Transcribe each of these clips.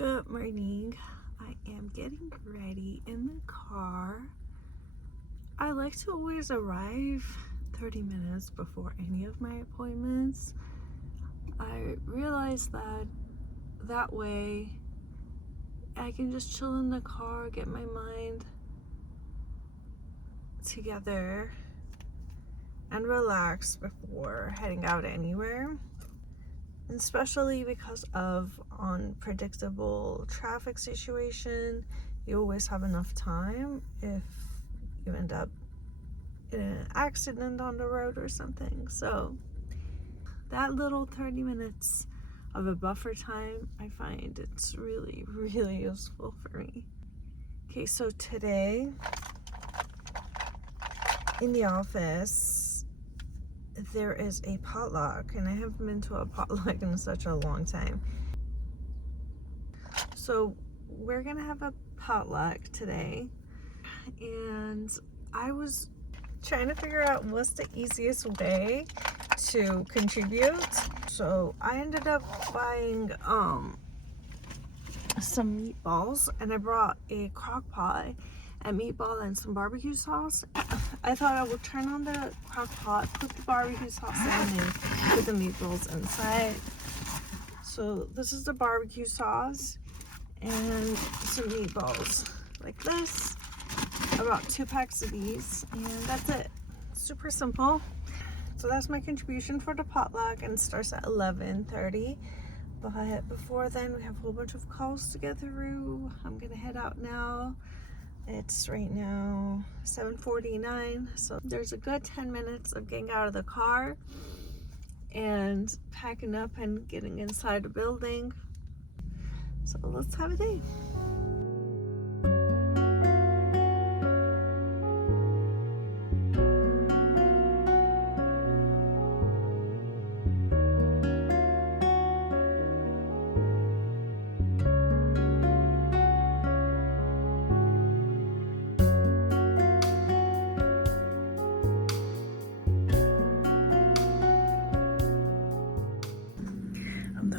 Good morning. I am getting ready in the car. I like to always arrive 30 minutes before any of my appointments. I realize that way I can just chill in the car, get my mind together and relax before heading out anywhere. Especially because of unpredictable traffic situation, you always have enough time if you end up in an accident on the road or something. So that little 30 minutes of a buffer time, I find it's really, really useful for me. Okay, so today in the office, there is a potluck, and I haven't been to a potluck in such a long time. So we're gonna have a potluck today, and I was trying to figure out what's the easiest way to contribute. So I ended up buying some meatballs, and I brought a crock pot and meatball and some barbecue sauce. I thought I would turn on the crock pot, put the barbecue sauce in, and put the meatballs inside. So this is the barbecue sauce and some meatballs like this. I bought 2 packs of these, and that's it. Super simple. So that's my contribution for the potluck, and it starts at 11:30. But before then, we have a whole bunch of calls to get through. I'm gonna head out now. It's right now 7:49, so there's a good 10 minutes of getting out of the car and packing up and getting inside the building. So let's have a day.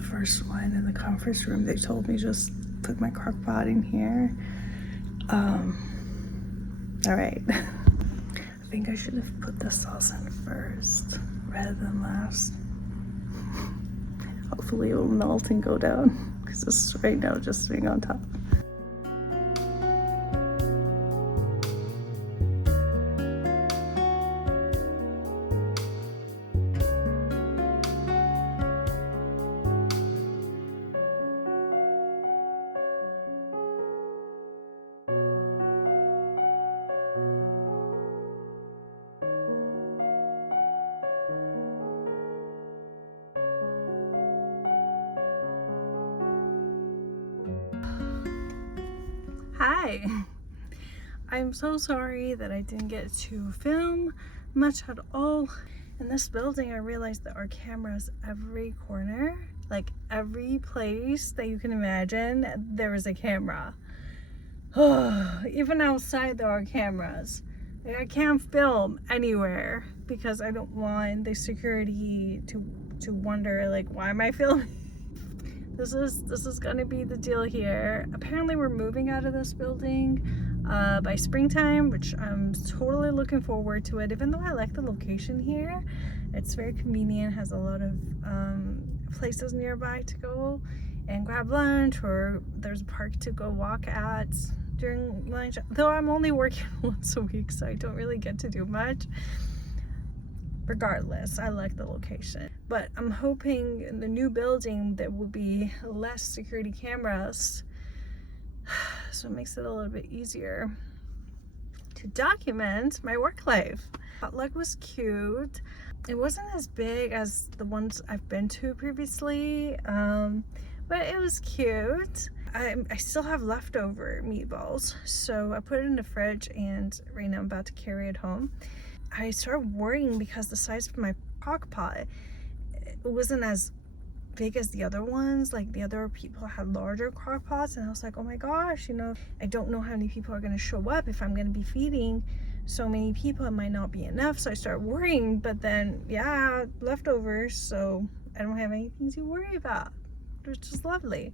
First one in the conference room. They told me just put my crock pot in here. All right. I think I should have put the sauce in first rather than last. Hopefully it will melt and go down, because this is right now just sitting on top. Hi, I'm so sorry that I didn't get to film much at all. In this building, I realized that our cameras every corner, like every place that you can imagine, there is a camera. Even outside there are cameras. Like, I can't film anywhere because I don't want the security to wonder, like, why am I filming? This is gonna be the deal here. Apparently we're moving out of this building by springtime, which I'm totally looking forward to it. Even though I like the location here, it's very convenient, has a lot of places nearby to go and grab lunch, or there's a park to go walk at during lunch. Though I'm only working once a week, so I don't really get to do much. Regardless, I like the location, but I'm hoping in the new building there will be less security cameras, so it makes it a little bit easier to document my work life. Potluck was cute. It wasn't as big as the ones I've been to previously, but it was cute. I still have leftover meatballs, so I put it in the fridge, and right now I'm about to carry it home. I started worrying because the size of my crock pot, it wasn't as big as the other ones. Like, the other people had larger crock pots, and I was like, oh my gosh, you know, I don't know how many people are going to show up. If I'm going to be feeding so many people, it might not be enough. So I started worrying, but then, yeah, leftovers, so I don't have anything to worry about, which is lovely.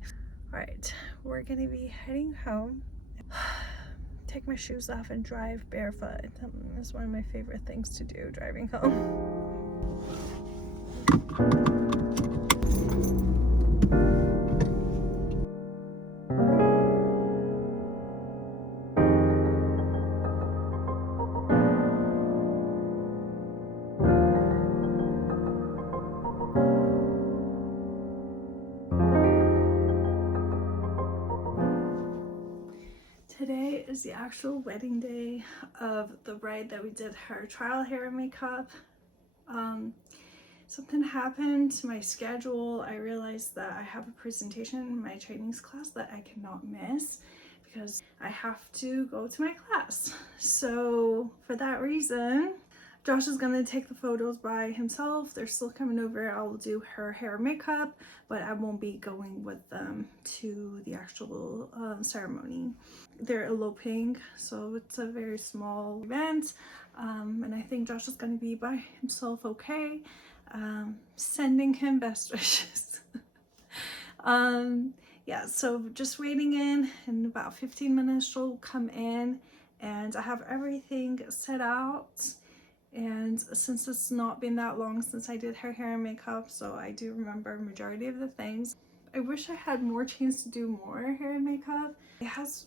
All right, we're gonna be heading home. Take my shoes off and drive barefoot. That's one of my favorite things to do, driving home. Today is the actual wedding day of the bride that we did her trial hair and makeup. Something happened to my schedule. I realized that I have a presentation in my trainings class that I cannot miss because I have to go to my class. So for that reason, Josh is gonna take the photos by himself. They're still coming over. I will do her hair and makeup, but I won't be going with them to the actual ceremony. They're eloping, so it's a very small event, and I think Josh is gonna be by himself, okay? Sending him best wishes. Yeah, so just waiting in about 15 minutes she'll come in, and I have everything set out. And since it's not been that long since I did her hair and makeup, so I do remember a majority of the things. I wish I had more chance to do more hair and makeup. It has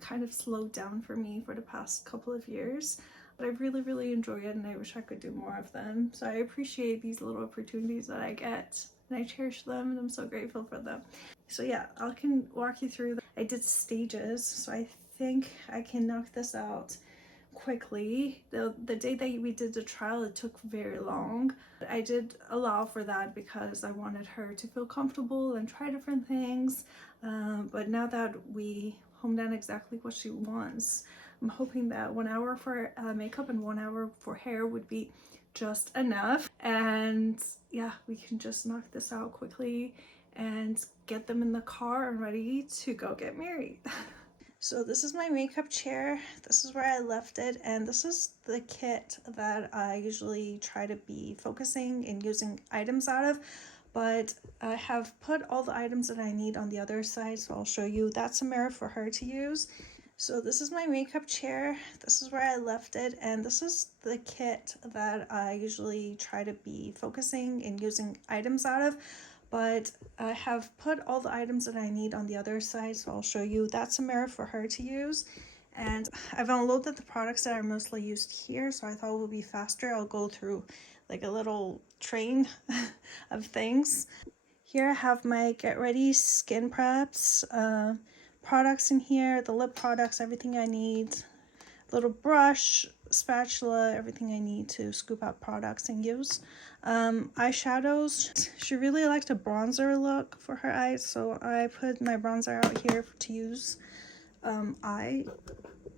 kind of slowed down for me for the past couple of years, but I really enjoy it, and I wish I could do more of them. So I appreciate these little opportunities that I get, and I cherish them, and I'm so grateful for them. So yeah, I can walk you through. I did stages, so I think I can knock this out quickly. The day that we did the trial, it took very long. I did allow for that because I wanted her to feel comfortable and try different things, but now that we honed down exactly what she wants, I'm hoping that 1 hour for makeup and 1 hour for hair would be just enough, and yeah, we can just knock this out quickly and get them in the car and ready to go get married. So this is my makeup chair. This is where I left it, and this is the kit that I usually try to be focusing and using items out of, but I have put all the items that I need on the other side, so I'll show you. That's a mirror for her to use. So this is my makeup chair. This is where I left it, and this is the kit that I usually try to be focusing and using items out of, but I have put all the items that I need on the other side, so I'll show you. That's a mirror for her to use, and I've unloaded the products that are mostly used here, so I thought it would be faster. I'll go through like a little train of things. Here I have my get ready skin preps products in here, the lip products, everything I need, little brush, spatula, everything I need to scoop out products and use. Eyeshadows. She really liked a bronzer look for her eyes, so I put my bronzer out here to use.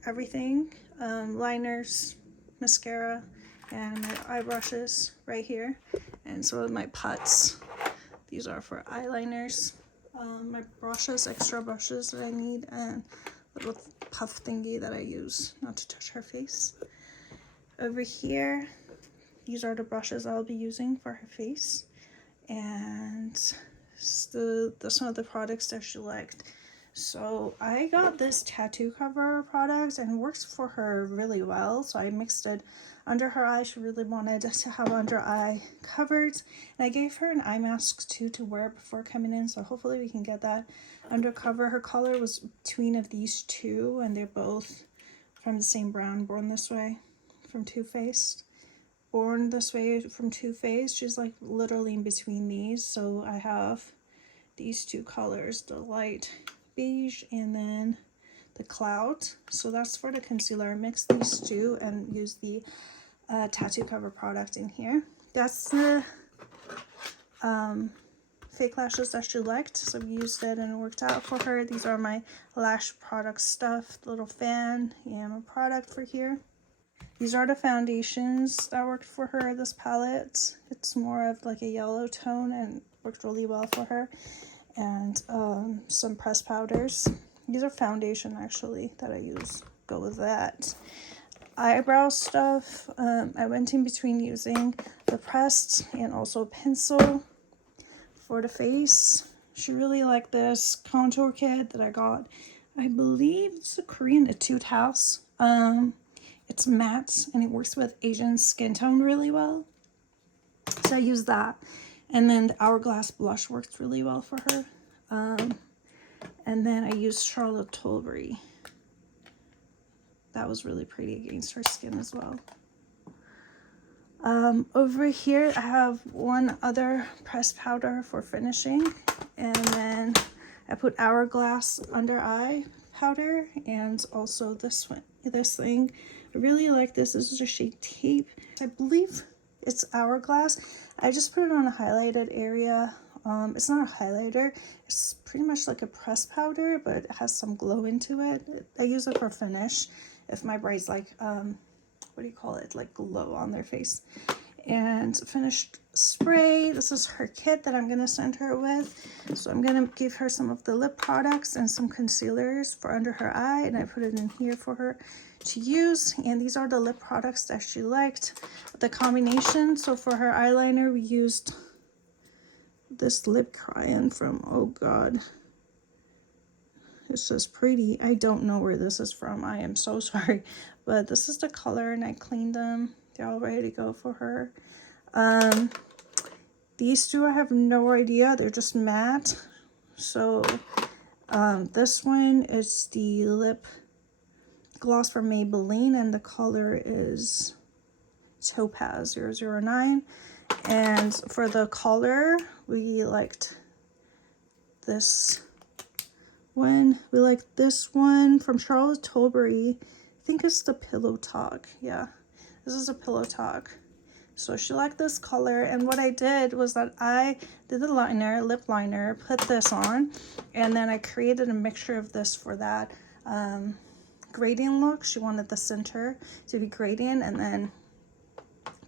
Everything, liners, mascara, and my eye brushes right here, and so my puts. These are for eyeliners. My brushes, extra brushes that I need, and little puff thingy that I use not to touch her face. Over here, these are the brushes I'll be using for her face, and some of the products that she liked. So I got this tattoo cover product, and it works for her really well, so I mixed it under her eye. She really wanted to have under eye covered, and I gave her an eye mask too to wear before coming in, so hopefully we can get that undercover. Her color was between of these two, and they're both from the same brand, Born This Way from Too Faced. Born This Way from Too Faced, she's like literally in between these, so I have these two colors, the light beige and then the cloud. So that's for the concealer. Mix these two and use the tattoo cover product in here. That's the fake lashes that she liked, so we used it and it worked out for her. These are my lash product stuff, little fan and a product for here. These are the foundations that worked for her, this palette. It's more of like a yellow tone and worked really well for her. And some pressed powders. These are foundation actually that I use. Go with that. Eyebrow stuff. I went in between using the pressed and also pencil for the face. She really liked this contour kit that I got. I believe it's a Korean Etude House. It's matte and it works with Asian skin tone really well. So I use that. And then the Hourglass blush works really well for her. And then I used Charlotte Tilbury. That was really pretty against her skin as well. Over here I have one other pressed powder for finishing, and then I put Hourglass under eye powder, and also this thing. I really like this. This is a shade Tape. I believe it's Hourglass. I just put it on a highlighted area. It's not a highlighter. It's pretty much like a pressed powder, but it has some glow into it. I use it for finish if my bride's like what do you call it, like glow on their face. And finished spray. This is her kit that I'm gonna send her with. So I'm gonna give her some of the lip products and some concealers for under her eye, and I put it in here for her to use. And these are the lip products that she liked, the combination. So for her eyeliner, we used this lip crayon from, oh god, this is pretty. I don't know where this is from. I am so sorry. But this is the color, and I cleaned them. They're all ready to go for her. These two, I have no idea. They're just matte. So this one is the lip gloss from Maybelline, and the color is Topaz 009. And for the color, we liked this one. We like this one from Charlotte Tilbury. I think it's the Pillow Talk. Yeah, this is a Pillow Talk. So she liked this color, and what I did was that I did the liner, lip liner, put this on, and then I created a mixture of this for that gradient look. She wanted the center to be gradient, and then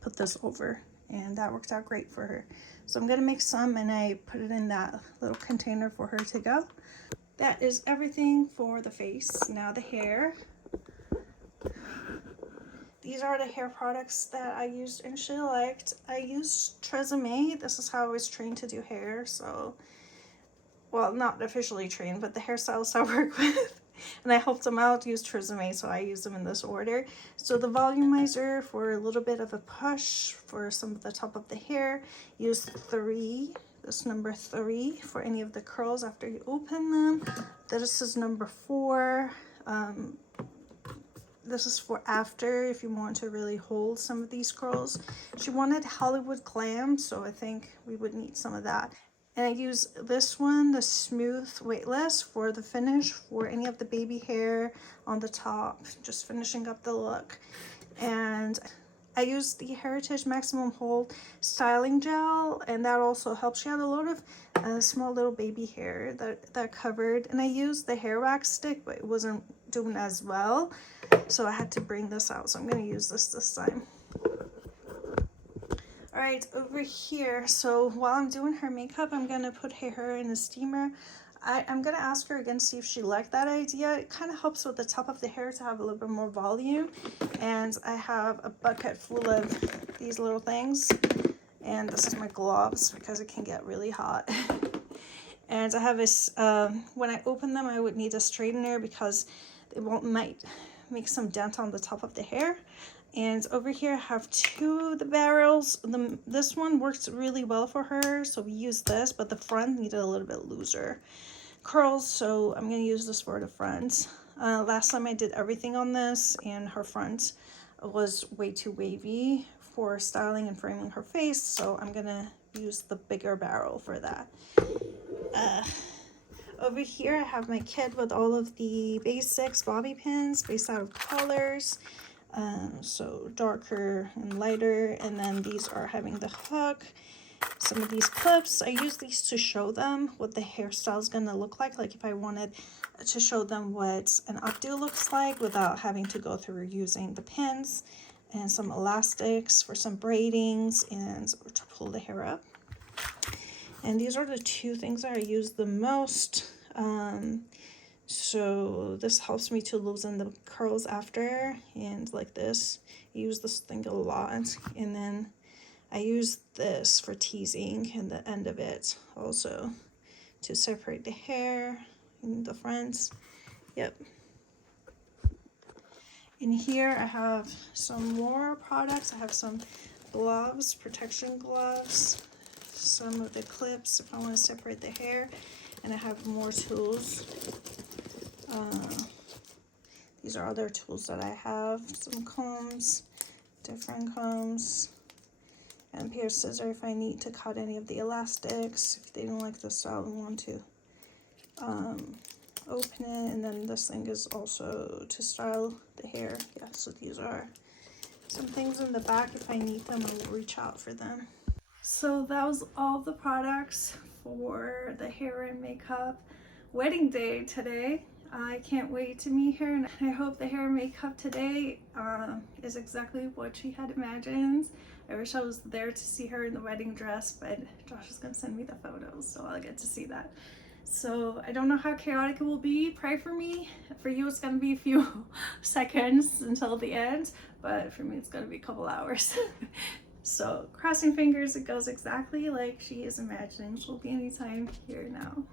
put this over, and that worked out great for her. So I'm gonna make some, and I put it in that little container for her to go. That is everything for the face. Now the hair. These are the hair products that I used and she liked. I used Tresemme. This is how I was trained to do hair. So, well, not officially trained, but the hairstylists I work with. And I helped them out use Tresemme, so I used them in this order. So the volumizer for a little bit of a push for some of the top of the hair. Use 3. This number 3 for any of the curls after you open them. This is number 4. This is for after, if you want to really hold some of these curls. She wanted Hollywood Glam, so I think we would need some of that. And I use this one, the Smooth Weightless, for the finish for any of the baby hair on the top, just finishing up the look. And I used the Heritage Maximum Hold Styling Gel, and that also helps. She had a lot of small little baby hair that covered. And I used the hair wax stick, but it wasn't doing as well. So I had to bring this out. So I'm going to use this time. All right, over here. So while I'm doing her makeup, I'm going to put her hair in a steamer. I'm going to ask her again, see if she liked that idea. It kind of helps with the top of the hair to have a little bit more volume. And I have a bucket full of these little things. And this is my gloves because it can get really hot. And I have this, when I open them, I would need a straightener because it might make some dent on the top of the hair. And over here I have 2 of the barrels. This one works really well for her, so we use this, but the front needed a little bit looser curls, so I'm going to use this for the front. Last time I did everything on this, and her front was way too wavy for styling and framing her face, so I'm going to use the bigger barrel for that. Over here I have my kit with all of the basics bobby pins based out of colors. So darker and lighter, and then these are having the hook. Some of these clips, I use these to show them what the hairstyle is going to look like if I wanted to show them what an updo looks like without having to go through using the pins, and some elastics for some braidings and to pull the hair up. And these are the 2 things that I use the most. So this helps me to loosen the curls after, and like this, I use this thing a lot. And then I use this for teasing and the end of it also to separate the hair in the fronts. Yep. In here I have some more products. I have some gloves, protection gloves, some of the clips if I want to separate the hair, and I have more tools. These are other tools that I have. Some combs, different combs, and a pair of scissors if I need to cut any of the elastics, if they don't like the style and want to open it. And then this thing is also to style the hair. Yeah, so these are some things in the back. If I need them, I'll reach out for them. So that was all the products for the hair and makeup wedding day today. I can't wait to meet her, and I hope the hair and makeup today is exactly what she had imagined. I wish I was there to see her in the wedding dress, but Josh is gonna send me the photos, so I'll get to see that. So I don't know how chaotic it will be. Pray for me. For you, it's gonna be a few seconds until the end, but for me, it's gonna be a couple hours. So crossing fingers, it goes exactly like she is imagining. She'll be anytime here now.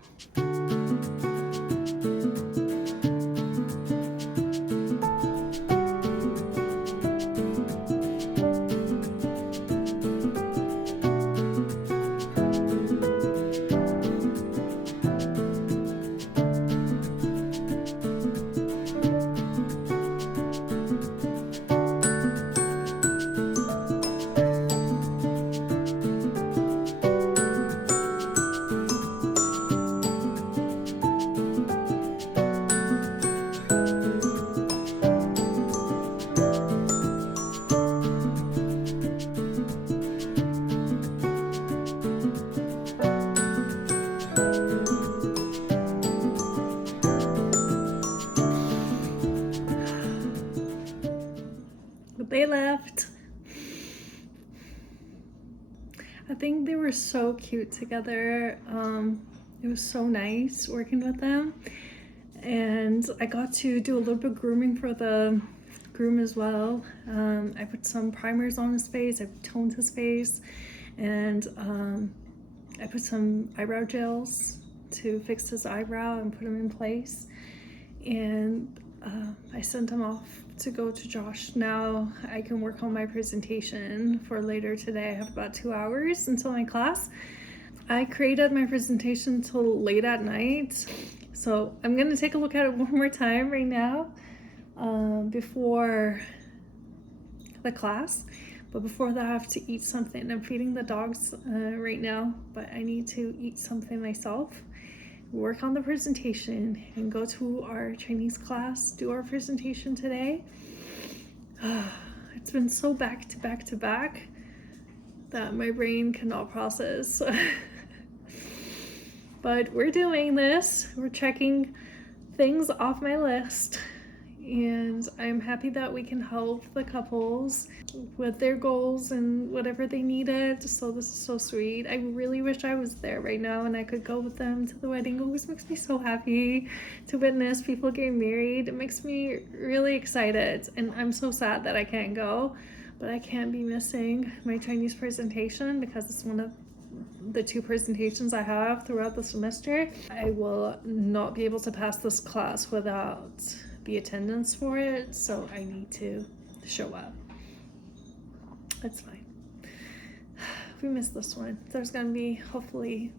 They left. I think they were so cute together. It was so nice working with them, and I got to do a little bit of grooming for the groom as well. I put some primers on his face, I toned his face, and I put some eyebrow gels to fix his eyebrow and put him in place, and I sent him off to go to Josh. Now I can work on my presentation for later today. I have about 2 hours until my class. I created my presentation till late at night, so I'm gonna take a look at it one more time right now before the class. But before that, I have to eat something. I'm feeding the dogs right now, but I need to eat something myself, work on the presentation, and go to our Chinese class, do our presentation today. It's been so back to back to back that my brain cannot process. But we're doing this. We're checking things off my list, and I'm happy that we can help the couples with their goals and whatever they needed. So this is so sweet. I really wish I was there right now and I could go with them to the wedding. It always makes me so happy to witness people getting married. It makes me really excited, and I'm so sad that I can't go, but I can't be missing my Chinese presentation because it's one of the 2 presentations I have throughout the semester. I will not be able to pass this class without the attendance for it, so I need to show up. It's fine. We missed this one. There's gonna be hopefully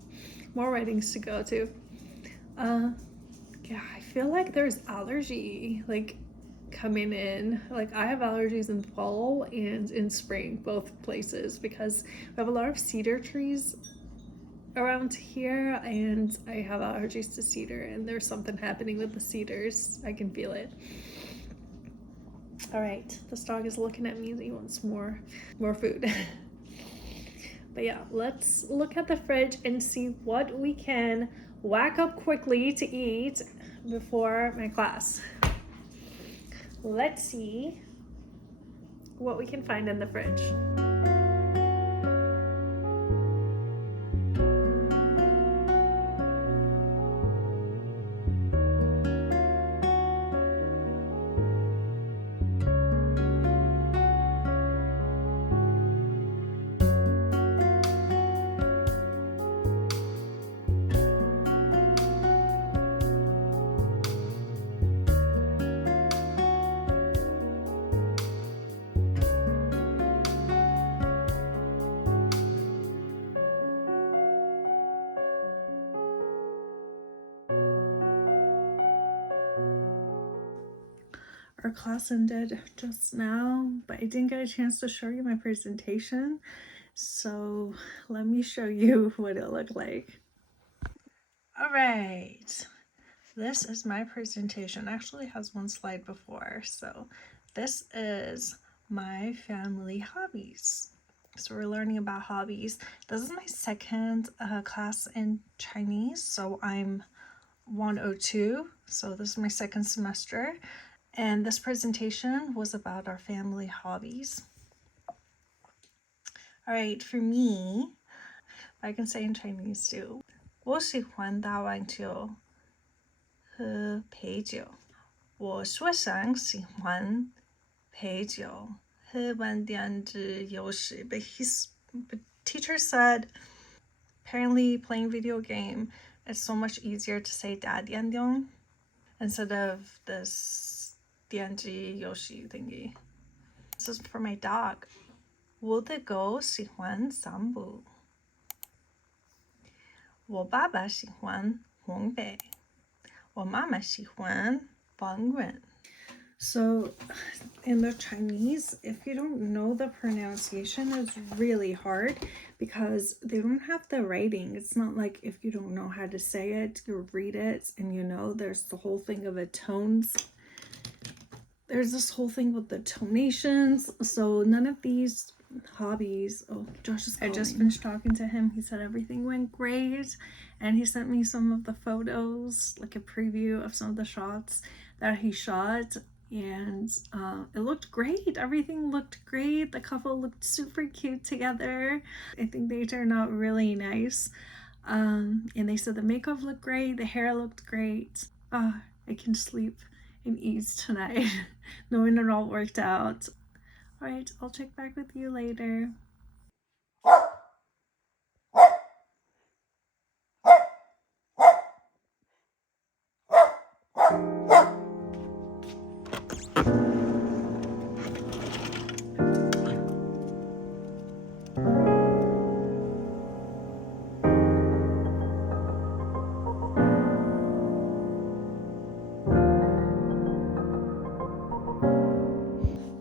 more weddings to go to. Yeah, I feel like there's allergy like coming in. Like I have allergies in fall and in spring, both places, because we have a lot of cedar trees around here, and I have allergies to cedar, and there's something happening with the cedars. I can feel it. All right, this dog is looking at me. He wants more food. But yeah, let's look at the fridge and see what we can whack up quickly to eat before my class. Let's see what we can find in the fridge. Our class ended just now, but I didn't get a chance to show you my presentation. So let me show you what it looked like. All right, this is my presentation. It actually has one slide before. So this is my family hobbies. So we're learning about hobbies. This is my second class in Chinese. So I'm 102. So this is my second semester. And this presentation was about our family hobbies. All right, for me, I can say in Chinese too. 我喜欢打完球喝啤酒。我说想喜欢陪酒喝完电子游戏 but teacher said apparently playing video game is so much easier to say 打电动 instead of this 电子游戏 thingy. This is for my dog. 我的狗喜欢散步。我爸爸喜欢烘焙。我妈妈喜欢烹饪。So in the Chinese, if you don't know the pronunciation, it's really hard because they don't have the writing. It's not like if you don't know how to say it, you read it and you know there's the whole thing of the tones. There's this whole thing with the tonations. So none of these hobbies. Oh, Josh is calling. I just finished talking to him. He said everything went great. And he sent me some of the photos, like a preview of some of the shots that he shot. And it looked great. Everything looked great. The couple looked super cute together. I think they turned out really nice. And they said the makeup looked great. The hair looked great. I can sleep and eat tonight, knowing it all worked out. All right, I'll check back with you later.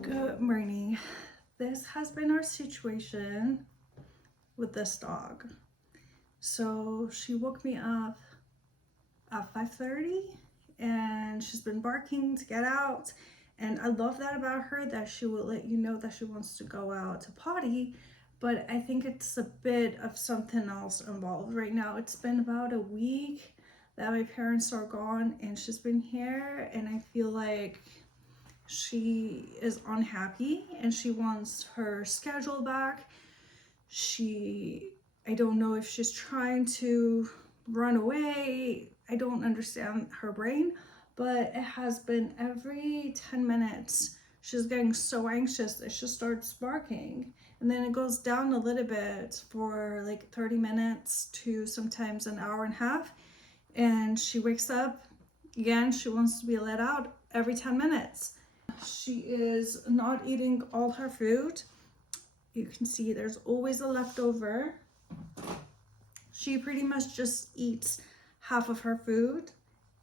Good morning. This has been our situation with this dog. So she woke me up at 5:30 and she's been barking to get out. And I love that about her, that she will let you know that she wants to go out to potty. But I think it's a bit of something else involved right now. It's been about a week that my parents are gone and she's been here, and I feel like she is unhappy and she wants her schedule back. I don't know if she's trying to run away. I don't understand her brain, but it has been every 10 minutes she's getting so anxious that she starts barking, and then it goes down a little bit for like 30 minutes to sometimes an hour and a half, and she wakes up again. She wants to be let out every 10 minutes. She is not eating all her food. You can see there's always a leftover. She pretty much just eats half of her food,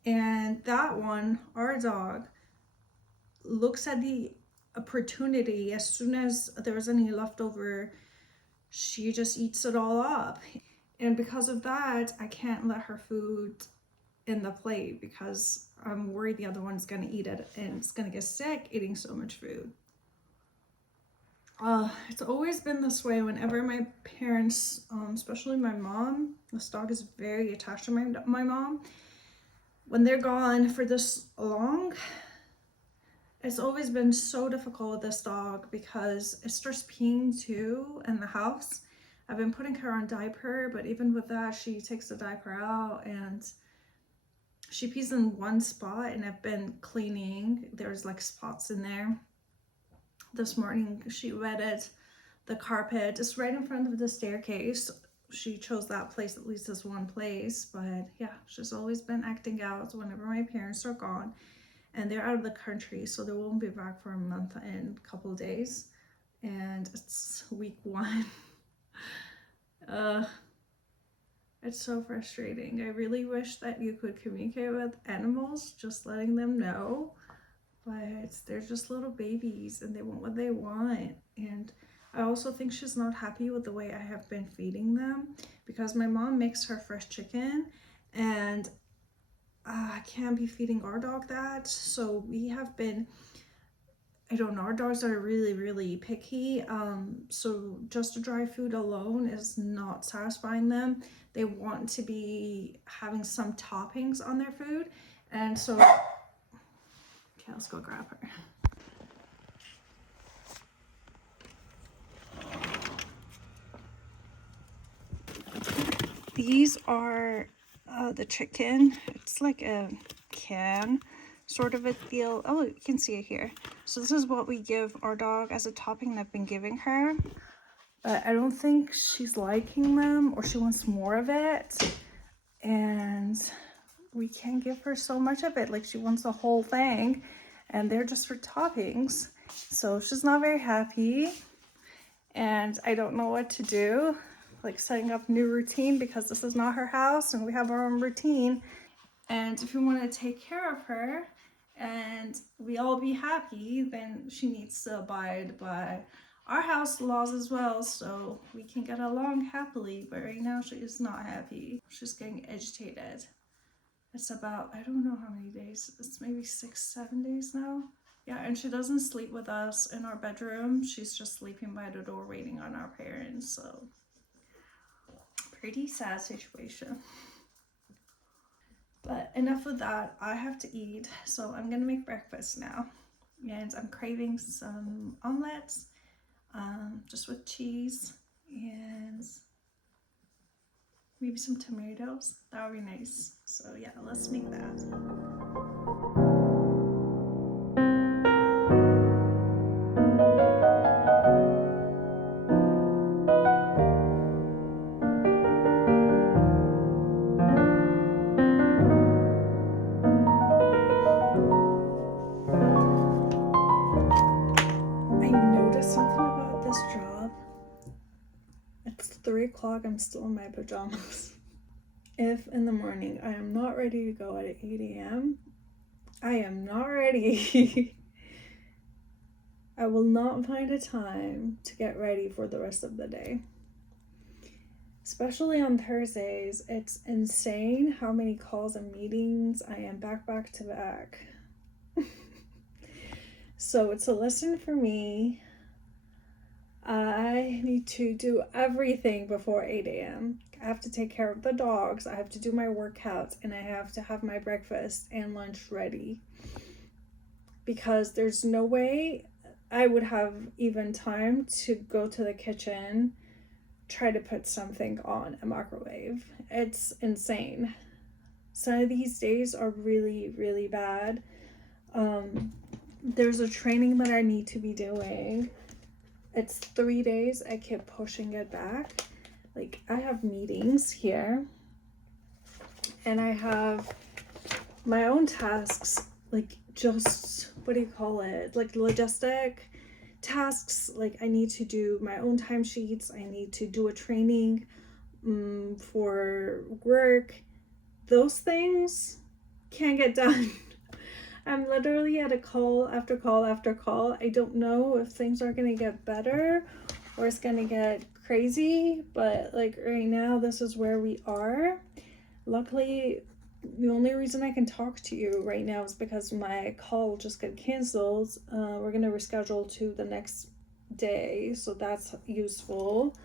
and that one, our dog, looks at the opportunity. As soon as there's any leftover, she just eats it all up. And because of that, I can't let her food in the plate because I'm worried the other one's gonna eat it and it's gonna get sick eating so much food. It's always been this way whenever my parents, especially my mom, this dog is very attached to my mom. When they're gone for this long, it's always been so difficult with this dog because it starts peeing too in the house. I've been putting her on diaper, but even with that, she takes the diaper out and she pees in one spot, and I've been cleaning. There's like spots in there. This morning she wetted the carpet just right in front of the staircase. She chose that place, at least this one place, but yeah, she's always been acting out whenever my parents are gone, and they're out of the country, so they won't be back for a month and a couple of days, and it's week 1. It's so frustrating. I really wish that you could communicate with animals, just letting them know but they're just little babies and they want what they want. And I also think she's not happy with the way I have been feeding them, because my mom makes her fresh chicken and I can't be feeding our dog that. So we have been, I don't know, our dogs are really picky. So just the dry food alone is not satisfying them. They want to be having some toppings on their food. And so, okay, let's go grab her. These are the chicken. It's like a can sort of a deal. Oh, you can see it here. So this is what we give our dog as a topping that I've been giving her. But I don't think she's liking them, or she wants more of it. And we can't give her so much of it. Like, she wants the whole thing, and they're just for toppings. So she's not very happy. And I don't know what to do. Like setting up new routine, because this is not her house and we have our own routine. And if we want to take care of her and we all be happy, then she needs to abide by our house laws as well, so we can get along happily. But right now she is not happy. She's getting agitated. It's about, I don't know how many days, it's maybe 6-7 days now. Yeah, and she doesn't sleep with us in our bedroom. She's just sleeping by the door waiting on our parents. So pretty sad situation. But enough of that. I have to eat, so I'm gonna make breakfast now. And I'm craving some omelets, just with cheese and maybe some tomatoes. That would be nice. So yeah, let's make that. Something about this job. It's 3 o'clock, I'm still in my pajamas. If in the morning I am not ready to go at 8 a.m., I am not ready. I will not find a time to get ready for the rest of the day. Especially on Thursdays, it's insane how many calls and meetings I am back to back. So it's a lesson for me. I need to do everything before 8 a.m. I have to take care of the dogs, I have to do my workouts, and I have to have my breakfast and lunch ready. Because there's no way I would have even time to go to the kitchen, try to put something on a microwave. It's insane. Some of these days are really bad. There's a training that I need to be doing. It's 3 days. I keep pushing it back. Like, I have meetings here and I have my own tasks, like, just, what do you call it? Like, logistic tasks. Like, I need to do my own timesheets. I need to do a training for work. Those things can't get done. I'm literally at a call after call after call. I don't know if things are gonna get better or it's gonna get crazy, but like right now, this is where we are. Luckily, the only reason I can talk to you right now is because my call just got canceled. We're gonna reschedule to the next day, so that's useful.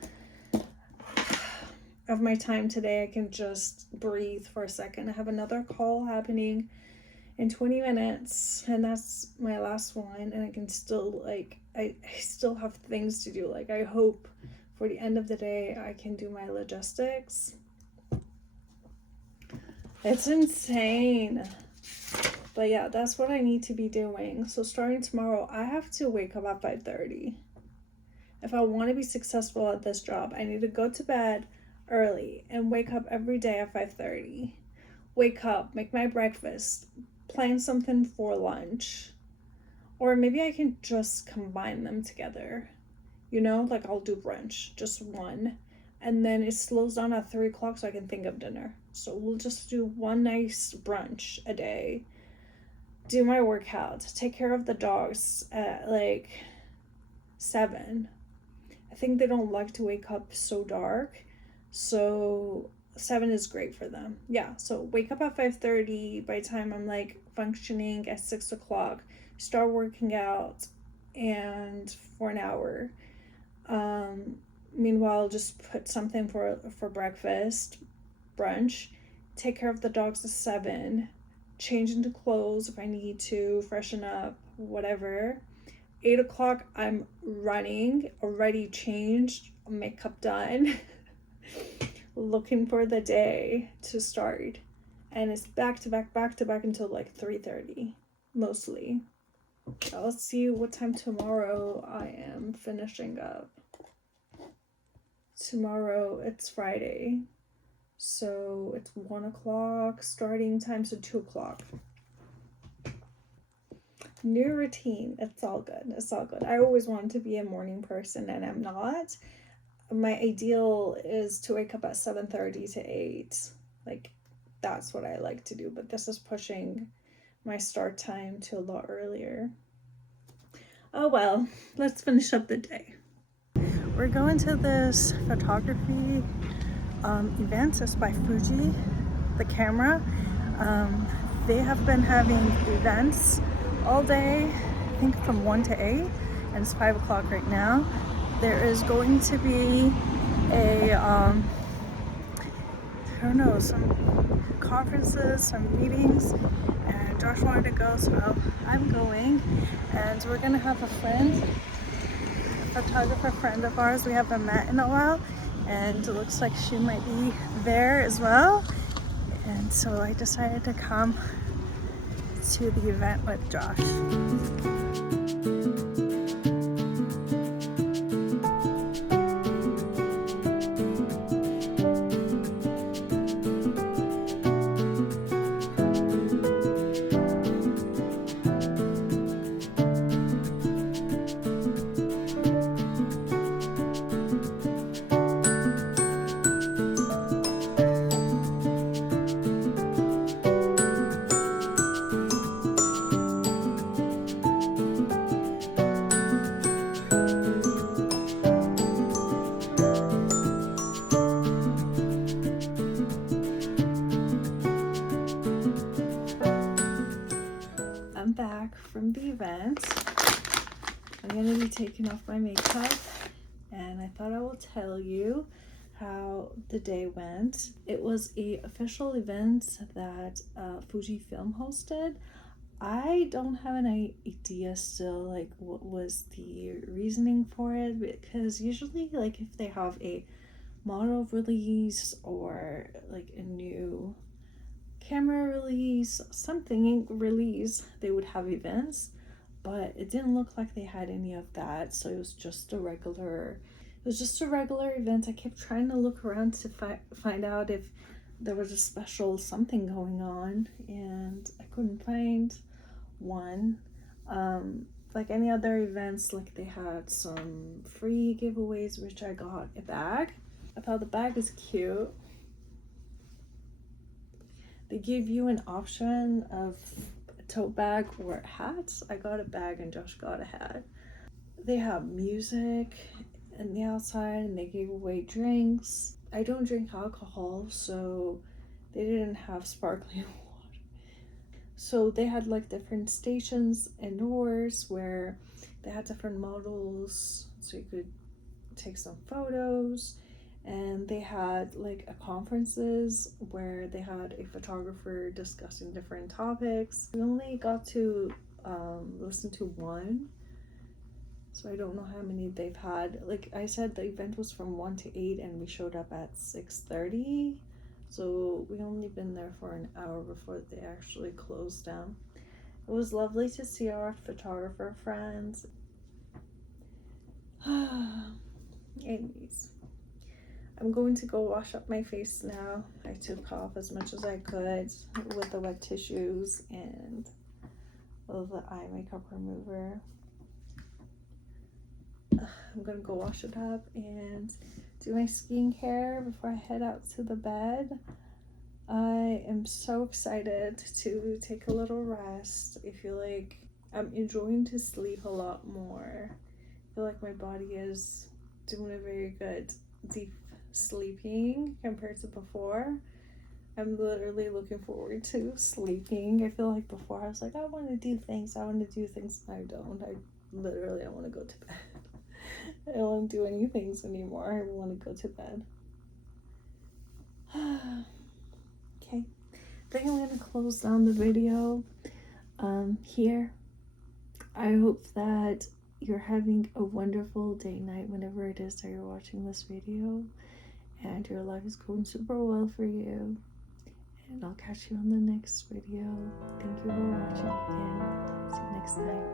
Of my time today, I can just breathe for a second. I have another call happening in 20 minutes, and that's my last one, and I can still, like, I still have things to do. Like, I hope for the end of the day I can do my logistics. It's insane. But yeah, that's what I need to be doing. So starting tomorrow, I have to wake up at 5:30. If I want to be successful at this job, I need to go to bed early and wake up every day at 5:30. Wake up, make my breakfast, plan something for lunch, or maybe I can just combine them together, you know, like I'll do brunch, just one, and then it slows down at 3 o'clock so I can think of dinner. So we'll just do one nice brunch a day, do my workout, take care of the dogs at like 7. I think they don't like to wake up so dark, so 7 is great for them. Yeah, so wake up at 5:30. By the time I'm like functioning at 6 o'clock, start working out and for an hour. Meanwhile, just put something for breakfast, brunch, take care of the dogs at 7, change into clothes if I need to, freshen up, whatever. 8 o'clock, I'm running, already changed, makeup done, looking for the day to start. And it's back to back until like 3:30, mostly. I'll see what time tomorrow I am finishing up. Tomorrow, it's Friday, so it's 1 o'clock, starting time, so 2 o'clock. New routine. It's all good. I always wanted to be a morning person and I'm not. My ideal is to wake up at 7:30 to 8. Like, that's what I like to do, but this is pushing my start time to a lot earlier. Oh well, let's finish up the day. We're going to this photography event. It's by Fuji, the camera. They have been having events all day, I think from 1 to 8, and it's 5 o'clock right now. There is going to be a, I don't know, some conferences, some meetings, and Josh wanted to go, so I'm going. And we're gonna have a photographer friend of ours we haven't met in a while, and it looks like she might be there as well. And so I decided to come to the event with Josh. I'm back from the event. I'm gonna be taking off my makeup, and I thought I will tell you how the day went. It was a official event that Fujifilm hosted. I don't have an idea still, like what was the reasoning for it, because usually like if they have a model release or like a new camera release, something release, they would have events, but it didn't look like they had any of that. So it was just a regular event. I kept trying to look around to find out if there was a special something going on, and I couldn't find one. Like any other events, like they had some free giveaways, which I got a bag. I thought the bag is cute. They give you an option of a tote bag or a hat. I got a bag and Josh got a hat. They have music in the outside, and they gave away drinks. I don't drink alcohol, so they didn't have sparkling water. So they had like different stations indoors where they had different models, so you could take some photos. And they had like a conferences where they had a photographer discussing different topics. We only got to listen to one, so I don't know how many they've had. Like I said, the event was from 1 to 8 and we showed up at 6:30, so we only been there for an hour before they actually closed down. It was lovely to see our photographer friends. Anyways, I'm going to go wash up my face now. I took off as much as I could with the wet tissues and the eye makeup remover. I'm gonna go wash it up and do my skincare before I head out to the bed. I am so excited to take a little rest. I feel like I'm enjoying to sleep a lot more. I feel like my body is doing a very good deep sleeping compared to before. I'm literally looking forward to sleeping. I feel like before I was like, I want to do things. I want to do things. I don't. I literally don't want to go to bed. I don't want to do any things anymore. I want to go to bed. Okay. I think I'm going to close down the video here. I hope that you're having a wonderful day, night, whenever it is that you're watching this video, and your life is going super well for you. And I'll catch you on the next video. Thank you for watching again. See you next time.